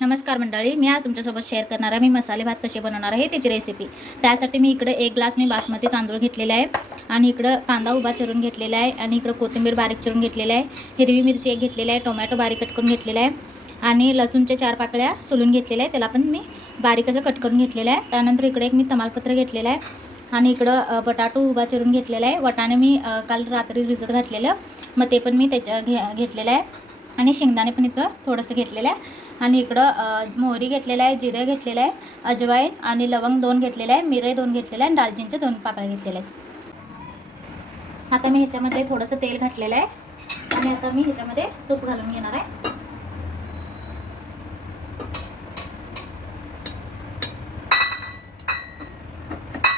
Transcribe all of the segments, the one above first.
नमस्कार मंडळी, मी आज तुमच्यासोबत शेअर करणार आहे मी मसाले भात कसे बनवणार आहे त्याची रेसिपी। त्यासाठी मी इकडे 1 ग्लास बासमती तांदूळ घेतलेला आहे आणि इकडे कांदा उभा चिरून घेतलेला आहे आणि इकडे कोथिंबीर बारीक चिरून घेतलेली आहे, हिरवी मिरची एक घेतलेली आहे, टोमॅटो बारीक कट करून घेतलेला आहे आणि लसूणचे 4 पाकळ्या सोलून घेतलेल्या आहे, त्याला पण मी बारीक असं कट करून घेतलेलं आहे। त्यानंतर इकडे एक मी तमालपत्र घेतलेलं आहे आणि इकडं बटाटो उभा चिरून घेतलेला आहे। वाटाणे मी काल रात्री भिजत घातलेलं, मग ते पण मी त्याच्या घेतलेलं आहे आणि शेंगदाणे पण इथं थोडंसं घेतलेलं आहे आणि इकडं मोहरी घेतलेला आहे, जिरे घेतलेलं आहे, अजवाईन आणि लवंग 2 घेतलेले आहे, मिरे 2 घेतलेले आहे आणि दालचिनीचे 2 पाकळ्या घेतलेल्या आहेत। आता मी ह्याच्यामध्ये थोडंसं तेल घातलेलं आहे आणि आता मी ह्याच्यामध्ये तूप घालून घेणार आहे।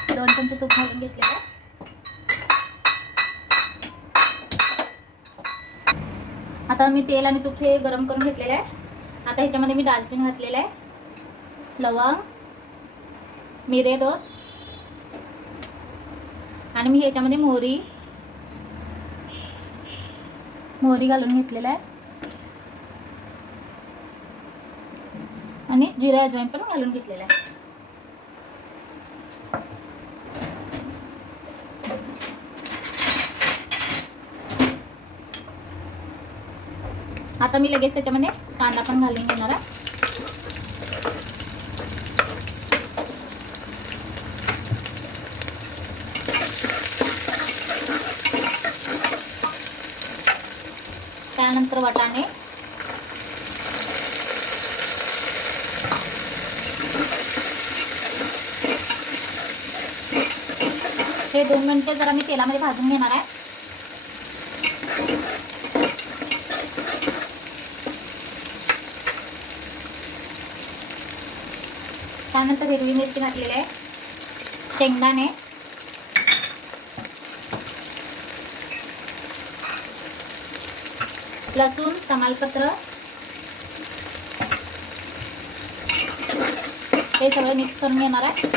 2 चमचे तूप घालून घेतलेलं आहे। आता मी तेल आणि तूप हे गरम करून घेतलेलं आहे। आता ह्याच्यामध्ये मी दालचिनी घातलेलं आहे, लवंग, मिरे 2 आणि मी ह्याच्यामध्ये मोहरी घालून घेतलेलं आहे आणि जिरे अजवाईन पण घालून घेतलेलं आहे। आता मी लगेच त्याच्यामध्ये कांदा पण घालून घेणार आहे। त्यानंतर वाटाणे, हे 2 मिनिटे जरा मी तेलामध्ये भाजून घेणार आहे। त्यानंतर हिरवी मिरची घातलेली आहे, शेंगदाणे, लसूण, तमालपत्र हे सगळं मिक्स करून घेणार आहे।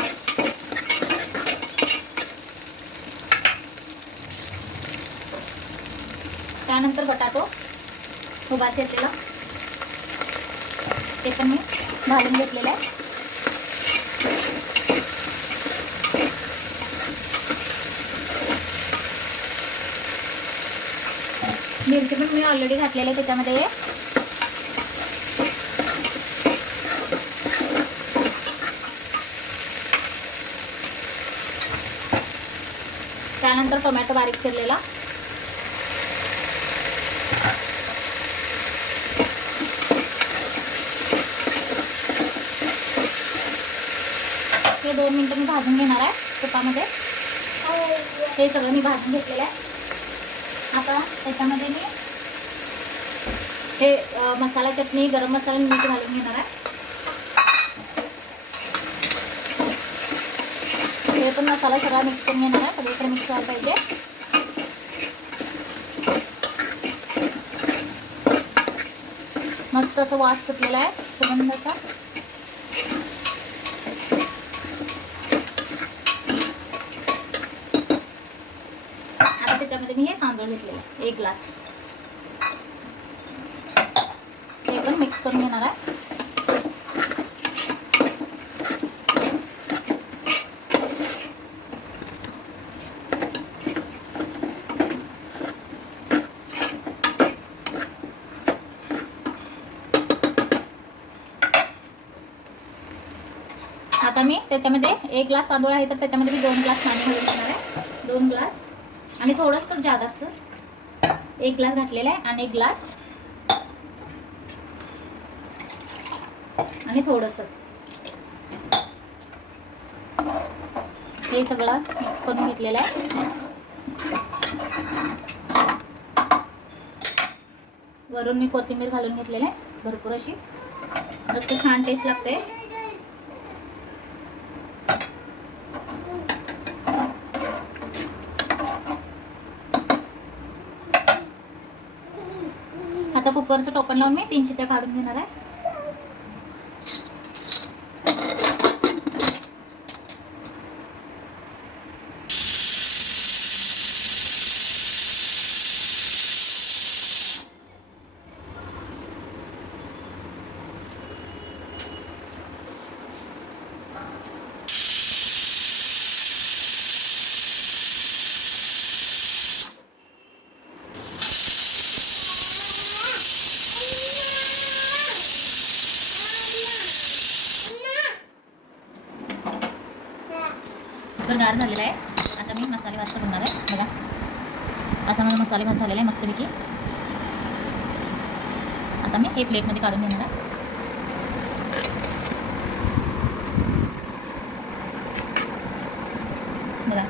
त्यानंतर बटाटो उभा चिरलेला ते पण मी घालून घेतलेलं आहे। मिरची पण मी ऑलरेडी घातलेली आहे त्याच्यामध्ये। त्यानंतर टोमॅटो बारीक चिरलेला, हे 2 मिनिटं मी भाजून घेणार आहे तुपामध्ये। हे सगळं मी भाजून घेतलेलं आहे। आता त्याच्यामध्ये मी हे मसाला, चटणी, गरम मसाला, मीठ घालून घेणार आहे। हे पण मसाला सगळा मिक्स करून घेणार आहे, सगळीकडे मिक्स व्हायला पाहिजे। मस्त असं वास सुटलेला आहे सुगंधाचा। आता त्याच्यामध्ये मी हे तांदूळ घेतलेलं आहे 1 ग्लास, हे पण मिक्स करून घेणार आहे। आता मी त्याच्यामध्ये 1 ग्लास तांदूळ आहे तर त्याच्यामध्ये मी 2 ग्लास पाणी घालून घेणार आहे। 2 ग्लास आणि थोडंसं जादासं 1 ग्लास घातलेला आहे आणि 1 ग्लास आणि थोडंसंच हे सगळं मिक्स करून घेतलेलं आहे। वरून मी कोथिंबीर घालून घेतलेली आहे भरपूर अशी, मस्त छान टेस्ट लागते। आता कुकरचं टोपण लावून मी 3 शिट्ट्या काढून घेणार आहे। कुकर गार झालेला आहे. आता मी मसाले भात बनवणार आहे. बघा असा माझा मसाले भात झालेला आहे मस्तपैकी. आता मी हे प्लेटमध्ये काढून घेणार आहे. बघा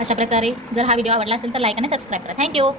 अशा प्रकारे जर हा व्हिडिओ आवडला असेल तर लाईक आणि सबस्क्राईब करा. थँक्यू.